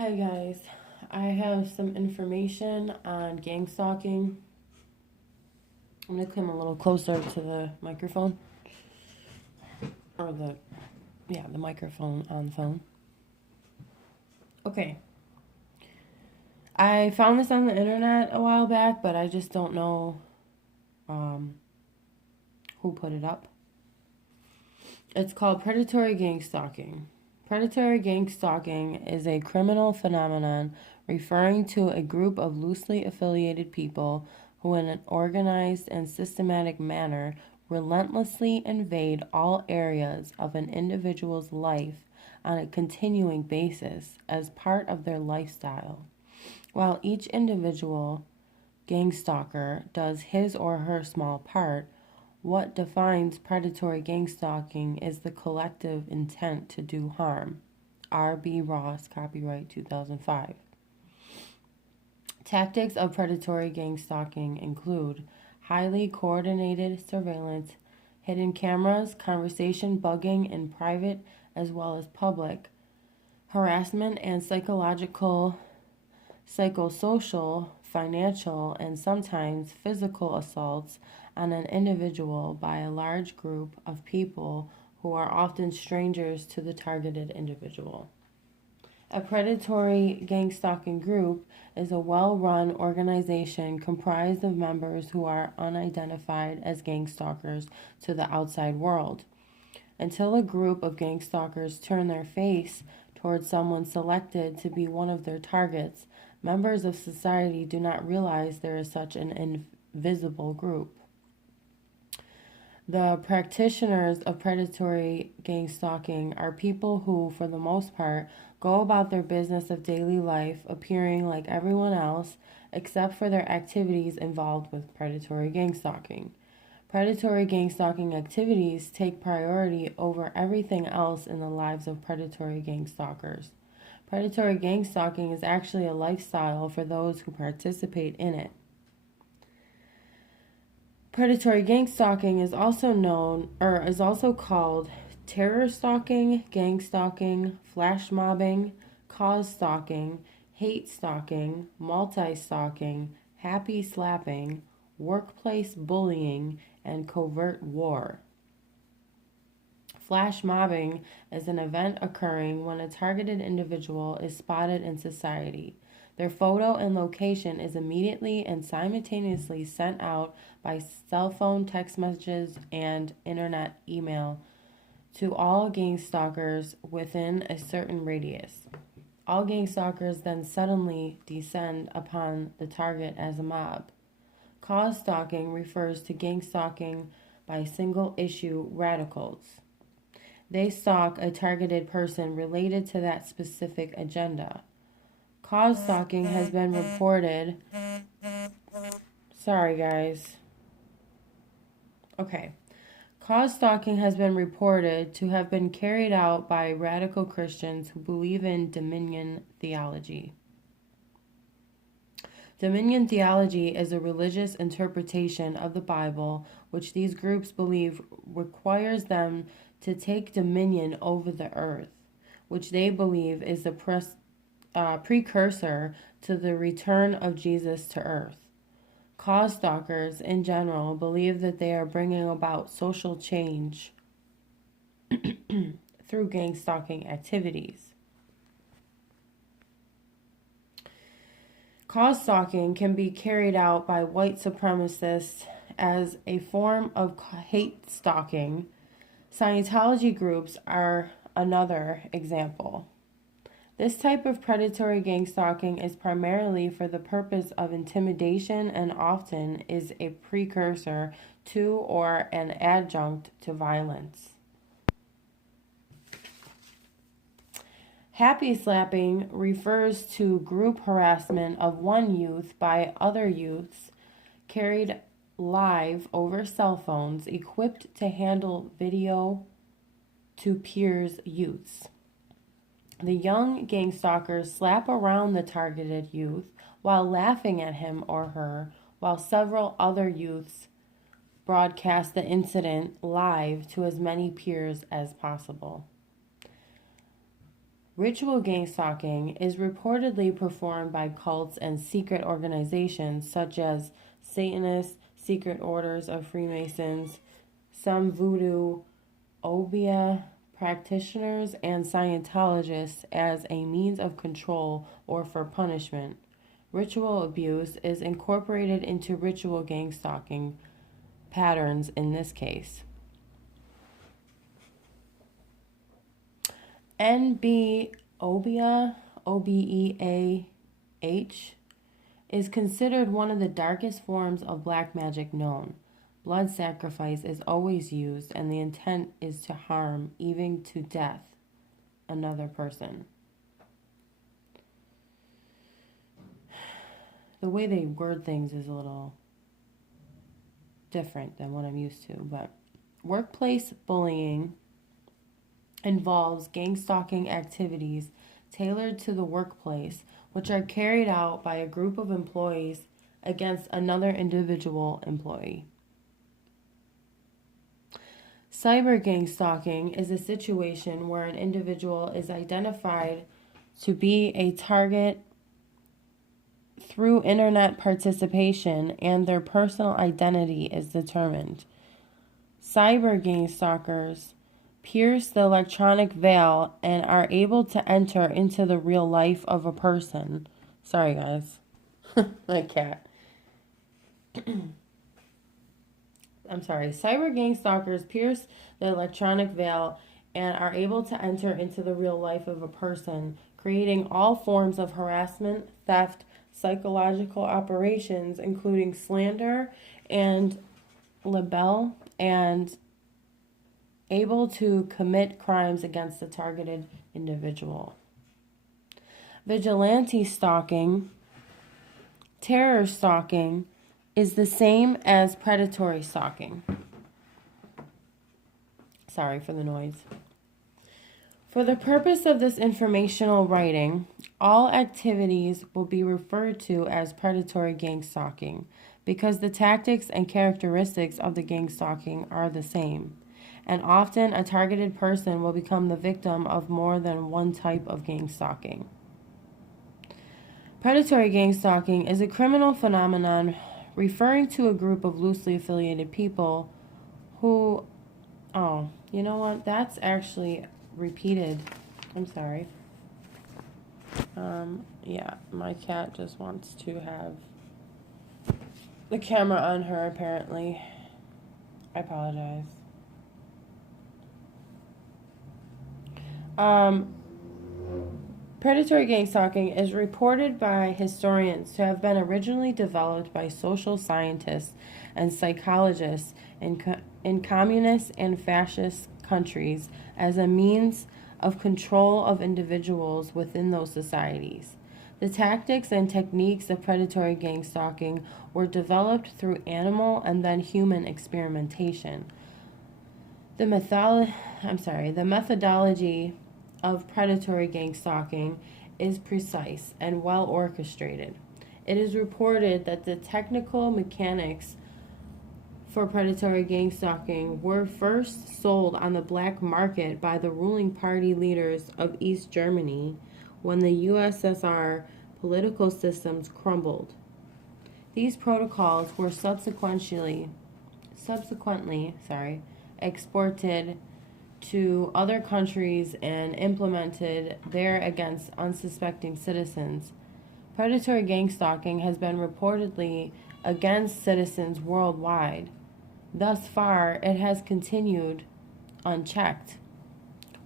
Hi guys, I have some information on gang stalking. I'm gonna come a little closer to the microphone, or the microphone on the phone. Okay, I found this on the internet a while back, but I just don't know who put it up. It's called predatory gang stalking. Predatory gang stalking is a criminal phenomenon referring to a group of loosely affiliated people who, in an organized and systematic manner, relentlessly invade all areas of an individual's life on a continuing basis as part of their lifestyle. While each individual gang stalker does his or her small part, what defines predatory gang stalking is the collective intent to do harm. R.B. Ross, copyright 2005. Tactics of predatory gang stalking include highly coordinated surveillance, hidden cameras, conversation bugging in private as well as public, harassment and psychosocial, financial, and sometimes physical assaults on an individual by a large group of people who are often strangers to the targeted individual. A predatory gang stalking group is a well-run organization comprised of members who are unidentified as gang stalkers to the outside world. Until a group of gang stalkers turn their face towards someone selected to be one of their targets, members of society do not realize there is such an invisible group. The practitioners of predatory gang stalking are people who, for the most part, go about their business of daily life appearing like everyone else except for their activities involved with predatory gang stalking. Predatory gang stalking activities take priority over everything else in the lives of predatory gang stalkers. Predatory gang stalking is actually a lifestyle for those who participate in it. Predatory gang stalking is also called terror stalking, gang stalking, flash mobbing, cause stalking, hate stalking, multi-stalking, happy slapping, workplace bullying, and covert war. Flash mobbing is an event occurring when a targeted individual is spotted in society. Their photo and location is immediately and simultaneously sent out by cell phone, text messages, and internet email to all gang stalkers within a certain radius. All gang stalkers then suddenly descend upon the target as a mob. Cause stalking refers to gang stalking by single-issue radicals. They stalk a targeted person related to that specific agenda. Cause stalking has been reported. Sorry, guys. Okay. Cause stalking has been reported to have been carried out by radical Christians who believe in dominion theology. Dominion theology is a religious interpretation of the Bible which these groups believe requires them to take dominion over the earth, which they believe is the precursor to the return of Jesus to earth. Cause stalkers, in general, believe that they are bringing about social change through gang stalking activities. Cause stalking can be carried out by white supremacists as a form of hate stalking. Scientology groups are another example. This type of predatory gang stalking is primarily for the purpose of intimidation and often is a precursor to or an adjunct to violence. Happy slapping refers to group harassment of one youth by other youths carried live over cell phones equipped to handle video to peers youths. The young gang stalkers slap around the targeted youth while laughing at him or her, while several other youths broadcast the incident live to as many peers as possible. Ritual gang stalking is reportedly performed by cults and secret organizations such as Satanists, secret orders of Freemasons, some voodoo, obeah practitioners, and Scientologists as a means of control or for punishment. Ritual abuse is incorporated into ritual gang stalking patterns in this case. NB obeah, OBEAH, is considered one of the darkest forms of black magic known. Blood sacrifice is always used, and the intent is to harm, even to death, another person. The way they word things is a little different than what I'm used to, but workplace bullying involves gang stalking activities tailored to the workplace, which are carried out by a group of employees against another individual employee. Cyber gang stalking is a situation where an individual is identified to be a target through internet participation and their personal identity is determined. Cyber gang stalkers pierce the electronic veil and are able to enter into the real life of a person. Sorry, guys. My cat. I'm sorry. Cyber gang stalkers pierce the electronic veil and are able to enter into the real life of a person, creating all forms of harassment, theft, psychological operations, including slander and libel, and able to commit crimes against the targeted individual. Vigilante stalking, terror stalking, is the same as predatory stalking. Sorry for the noise. For the purpose of this informational writing, all activities will be referred to as predatory gang stalking because the tactics and characteristics of the gang stalking are the same, and often a targeted person will become the victim of more than one type of gang stalking. Predatory gang stalking is a criminal phenomenon referring to a group of loosely affiliated people who, you know what, that's actually repeated. I'm sorry. Yeah, my cat just wants to have the camera on her, apparently. I apologize. Predatory gang stalking is reported by historians to have been originally developed by social scientists and psychologists in communist and fascist countries as a means of control of individuals within those societies. The tactics and techniques of predatory gang stalking were developed through animal and then human experimentation. The methodology of predatory gang stalking is precise and well orchestrated. It is reported that the technical mechanics for predatory gang stalking were first sold on the black market by the ruling party leaders of East Germany when the USSR political systems crumbled. These protocols were subsequently exported to other countries and implemented there against unsuspecting citizens. Predatory gang stalking has been reportedly against citizens worldwide. Thus far, it has continued unchecked.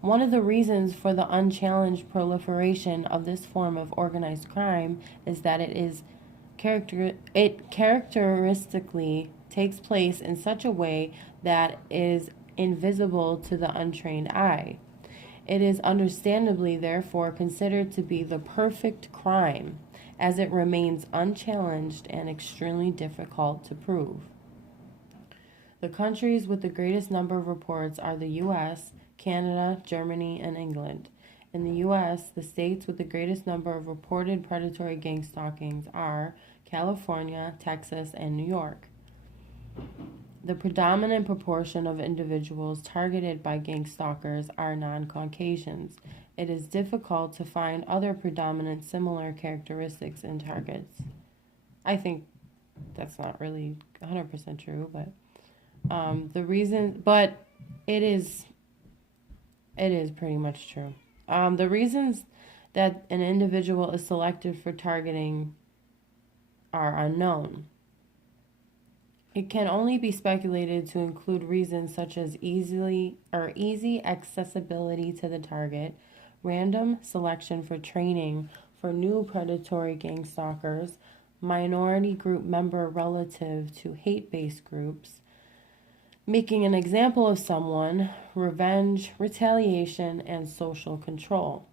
One of the reasons for the unchallenged proliferation of this form of organized crime is that it characteristically takes place in such a way that is invisible to the untrained eye. It is understandably, therefore, considered to be the perfect crime, as it remains unchallenged and extremely difficult to prove. The countries with the greatest number of reports are the U.S., Canada, Germany, and England. In the U.S., the states with the greatest number of reported predatory gang stalkings are California, Texas, and New York. The predominant proportion of individuals targeted by gang stalkers are non-Caucasians. It is difficult to find other predominant similar characteristics in targets. I think that's not really 100% true, but it is pretty much true. The reasons that an individual is selected for targeting are unknown. It can only be speculated to include reasons such as easy accessibility to the target, random selection for training for new predatory gang stalkers, minority group member relative to hate-based groups, making an example of someone, revenge, retaliation, and social control.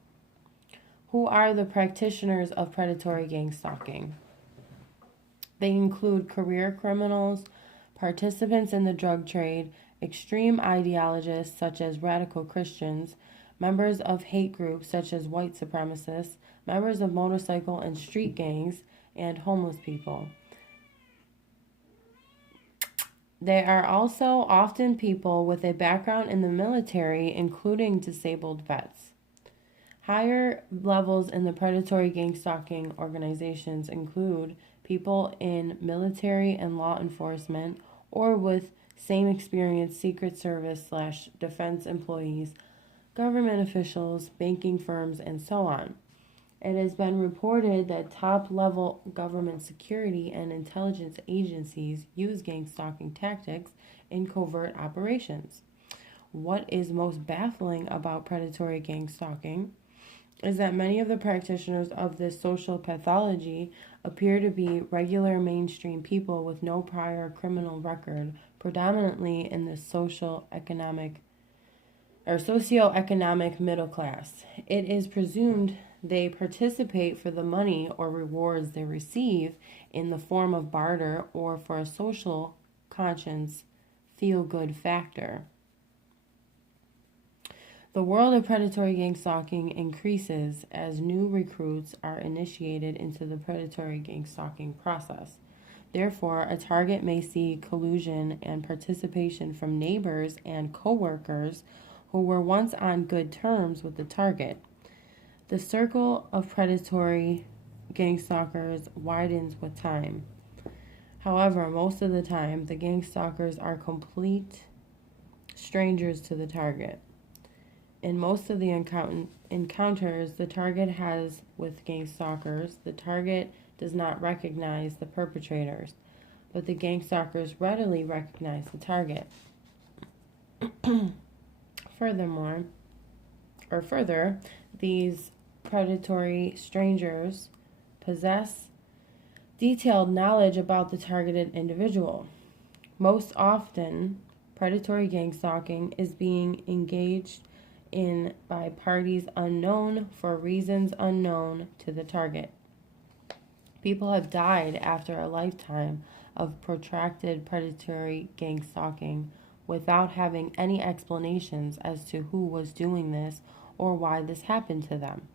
Who are the practitioners of predatory gang stalking? They include career criminals, participants in the drug trade, extreme ideologists such as radical Christians, members of hate groups such as white supremacists, members of motorcycle and street gangs, and homeless people. They are also often people with a background in the military, including disabled vets. Higher levels in the predatory gang stalking organizations include people in military and law enforcement or with same experience Secret Service/defense employees, government officials, banking firms, and so on. It has been reported that top-level government security and intelligence agencies use gang stalking tactics in covert operations. What is most baffling about predatory gang stalking is that many of the practitioners of this social pathology appear to be regular mainstream people with no prior criminal record, predominantly in the socioeconomic middle class. It is presumed they participate for the money or rewards they receive in the form of barter or for a social conscience feel-good factor. The world of predatory gang stalking increases as new recruits are initiated into the predatory gang stalking process. Therefore, a target may see collusion and participation from neighbors and co-workers who were once on good terms with the target. The circle of predatory gang stalkers widens with time. However, most of the time, the gang stalkers are complete strangers to the target. In most of the encounters the target has with gang stalkers, the target does not recognize the perpetrators, but the gang stalkers readily recognize the target. Further, these predatory strangers possess detailed knowledge about the targeted individual. Most often, predatory gang stalking is being engaged in by parties unknown for reasons unknown to the target. People have died after a lifetime of protracted predatory gang stalking without having any explanations as to who was doing this or why this happened to them.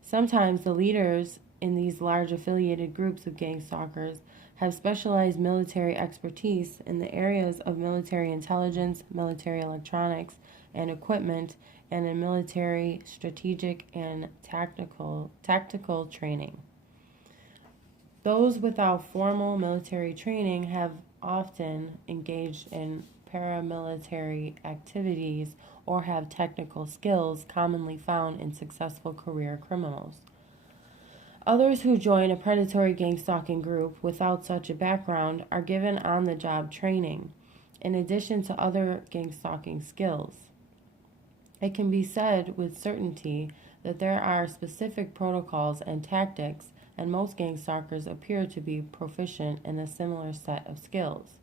Sometimes the leaders in these large affiliated groups of gang stalkers have specialized military expertise in the areas of military intelligence, military electronics and equipment, and in military strategic and tactical training. Those without formal military training have often engaged in paramilitary activities or have technical skills commonly found in successful career criminals. Others who join a predatory gang stalking group without such a background are given on-the-job training, in addition to other gang stalking skills. It can be said with certainty that there are specific protocols and tactics, and most gang stalkers appear to be proficient in a similar set of skills.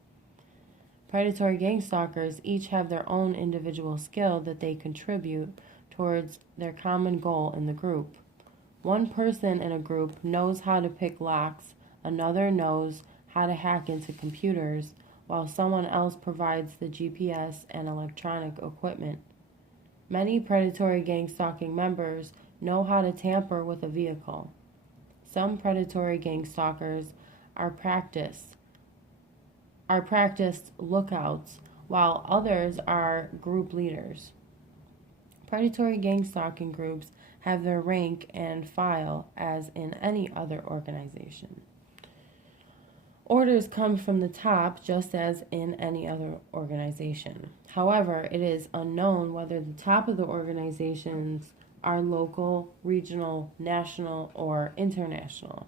Predatory gang stalkers each have their own individual skill that they contribute towards their common goal in the group. One person in a group knows how to pick locks, another knows how to hack into computers, while someone else provides the GPS and electronic equipment. Many predatory gang stalking members know how to tamper with a vehicle. Some predatory gang stalkers are practiced are practiced lookouts, while others are group leaders. Predatory gang-stalking groups have their rank and file as in any other organization. Orders come from the top just as in any other organization. However, it is unknown whether the top of the organizations are local, regional, national, or international.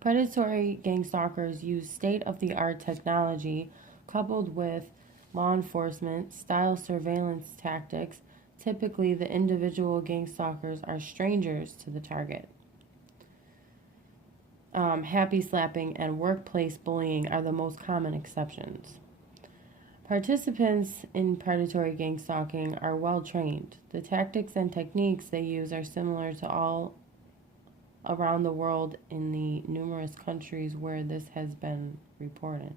Predatory gang stalkers use state-of-the-art technology coupled with law enforcement style surveillance tactics. Typically, the individual gang stalkers are strangers to the target. Happy slapping and workplace bullying are the most common exceptions. Participants in predatory gang stalking are well trained. The tactics and techniques they use are similar to all around the world in the numerous countries where this has been reported.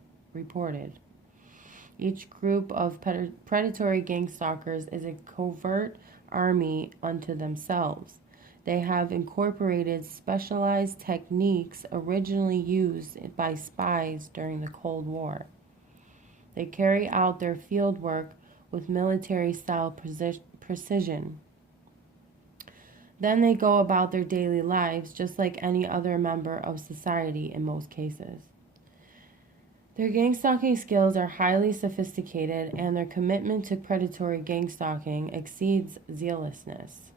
Each group of predatory gang stalkers is a covert army unto themselves. They have incorporated specialized techniques originally used by spies during the Cold War. They carry out their field work with military-style precision. Then they go about their daily lives just like any other member of society in most cases. Their gang-stalking skills are highly sophisticated, and their commitment to predatory gang-stalking exceeds zealousness.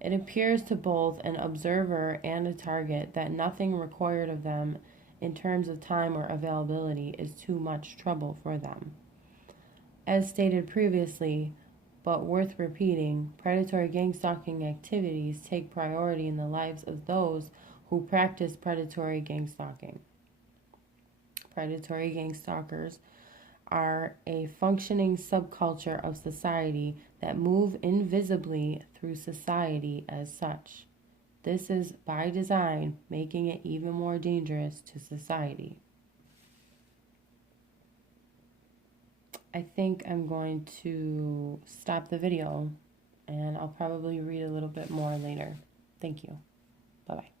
It appears to both an observer and a target that nothing required of them in terms of time or availability is too much trouble for them. As stated previously, but worth repeating, predatory gang-stalking activities take priority in the lives of those who practice predatory gang-stalking. Predatory gang stalkers are a functioning subculture of society that move invisibly through society as such. This is by design, making it even more dangerous to society. I think I'm going to stop the video, and I'll probably read a little bit more later. Thank you. Bye-bye.